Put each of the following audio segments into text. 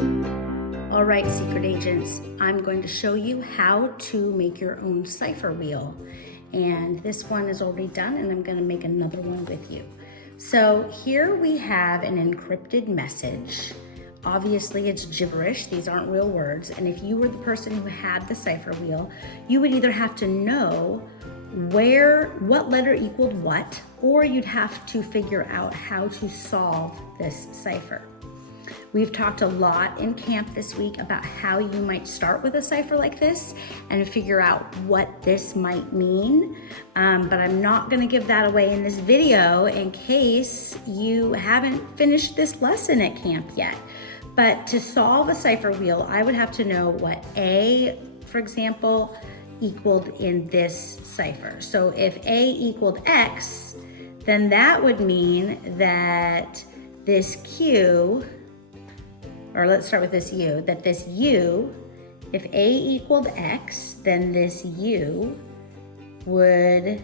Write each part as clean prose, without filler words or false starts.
All right, secret agents, I'm going to show you how to make your own cipher wheel. And this one is already done, and I'm going to make another one with you. So here we have an encrypted message. Obviously it's gibberish, these aren't real words. And if you were the person who had the cipher wheel, you would either have to know what letter equaled what, or you'd have to figure out how to solve this cipher. We've talked a lot in camp this week about how you might start with a cipher like this and figure out what this might mean, but I'm not gonna give that away in this video in case you haven't finished this lesson at camp yet. But to solve a cipher wheel, I would have to know what A, for example, equaled in this cipher. So if A equaled X, then that would mean that this Q, or let's start with this U, that this U, if A equaled X, then this U would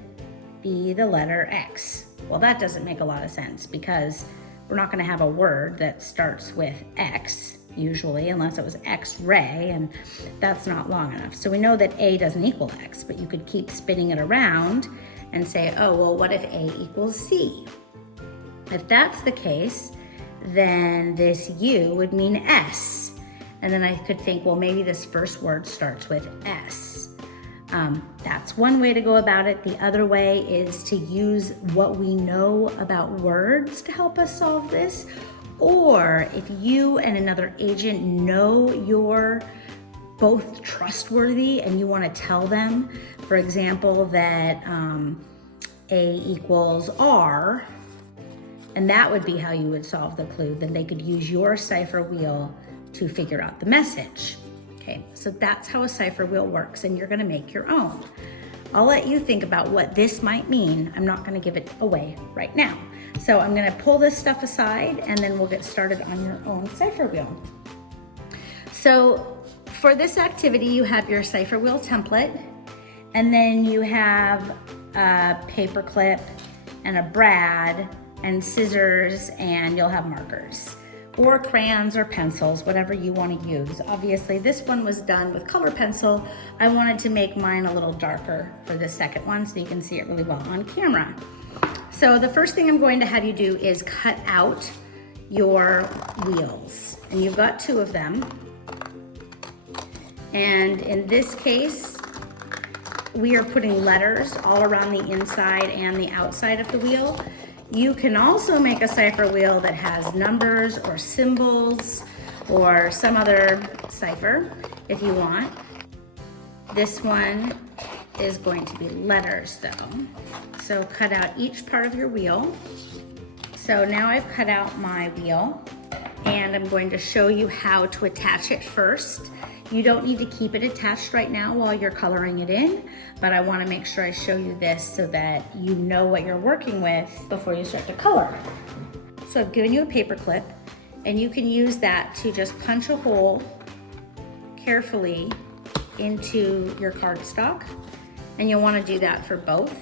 be the letter X. Well, that doesn't make a lot of sense because we're not gonna have a word that starts with X usually, unless it was X-ray, and that's not long enough. So we know that A doesn't equal X, but you could keep spinning it around and say, oh, well, what if A equals C? If that's the case, then this U would mean S. And then I could think, well, maybe this first word starts with S. That's one way to go about it. The other way is to use what we know about words to help us solve this. Or if you and another agent know you're both trustworthy and you want to tell them, for example, that A equals R, and that would be how you would solve the clue, then they could use your cipher wheel to figure out the message. Okay, so that's how a cipher wheel works, and you're gonna make your own. I'll let you think about what this might mean. I'm not gonna give it away right now. So I'm gonna pull this stuff aside, and then we'll get started on your own cipher wheel. So for this activity, you have your cipher wheel template, and then you have a paper clip and a brad and scissors, and you'll have markers or crayons or pencils, whatever you want to use. Obviously this one was done with color pencil. I wanted to make mine a little darker for the second one so you can see it really well on camera. So the first thing I'm going to have you do is cut out your wheels, and you've got 2 of them. And in this case, we are putting letters all around the inside and the outside of the wheel. You can also make a cipher wheel that has numbers or symbols or some other cipher if you want. This one is going to be letters though. So cut out each part of your wheel. So now I've cut out my wheel, and I'm going to show you how to attach it first. You don't need to keep it attached right now while you're coloring it in, but I want to make sure I show you this so that you know what you're working with before you start to color. So I've given you a paper clip, and you can use that to just punch a hole carefully into your cardstock, and you'll want to do that for both.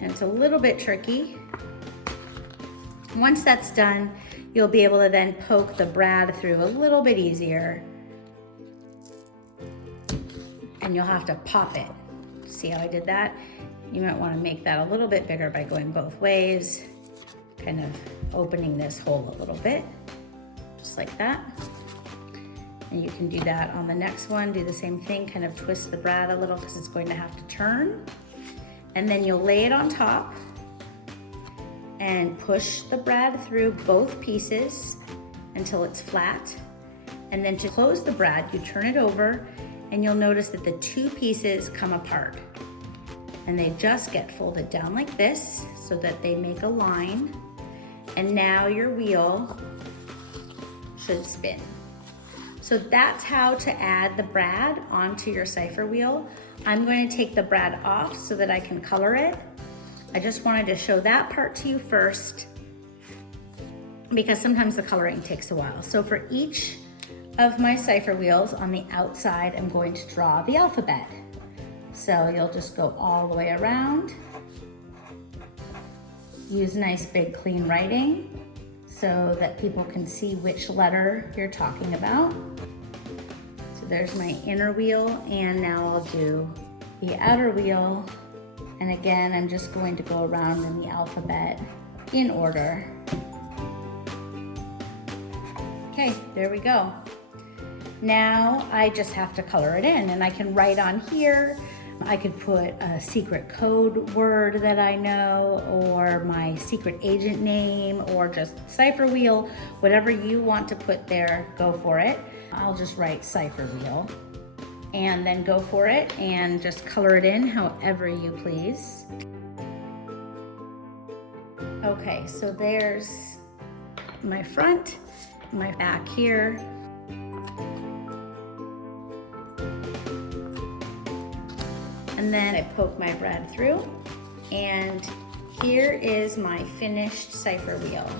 And it's a little bit tricky. Once that's done, you'll be able to then poke the brad through a little bit easier, and you'll have to pop it. See how I did that? You might want to make that a little bit bigger by going both ways, kind of opening this hole a little bit, just like that. And you can do that on the next one. Do the same thing, kind of twist the brad a little because it's going to have to turn. And then you'll lay it on top and push the brad through both pieces until it's flat. And then to close the brad, you turn it over, and you'll notice that the 2 pieces come apart. And they just get folded down like this so that they make a line. And now your wheel should spin. So that's how to add the brad onto your cipher wheel. I'm going to take the brad off so that I can color it. I just wanted to show that part to you first because sometimes the coloring takes a while. So for each of my cipher wheels on the outside, I'm going to draw the alphabet. So you'll just go all the way around. Use nice big clean writing. so that people can see which letter you're talking about. So there's my inner wheel, and now I'll do the outer wheel. And again, I'm just going to go around in the alphabet in order. Okay, there we go. Now I just have to color it in, and I can write on here. I could put a secret code word that I know, or my secret agent name, or just Cipher Wheel. Whatever you want to put there, go for it. I'll just write Cipher Wheel, and then go for it and just color it in however you please. Okay, so there's my front, my back here. And then I poke my red through, and here is my finished Cipher Wheel.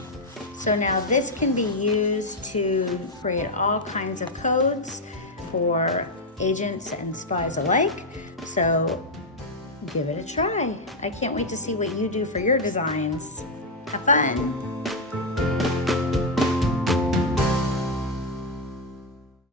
So now this can be used to create all kinds of codes for agents and spies alike. So give it a try. I can't wait to see what you do for your designs. Have fun.